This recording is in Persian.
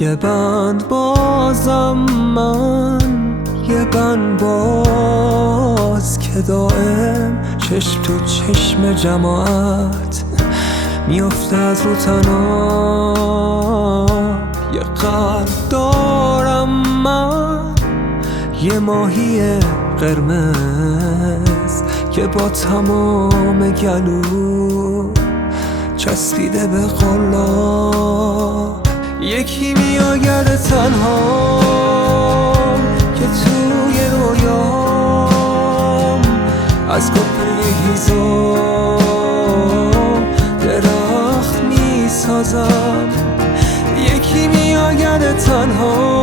یه بند بازم من، یه بند باز که دائم چشم تو چشم جماعت میفته از رو تنها. یه قلب دارم من، یه ماهی قرمز که با تمام گلو چسبیده به قلا. یکی میاگرده تنها که توی رویام از گفته هیزم درخت میسازم. یکی میاگرده تنها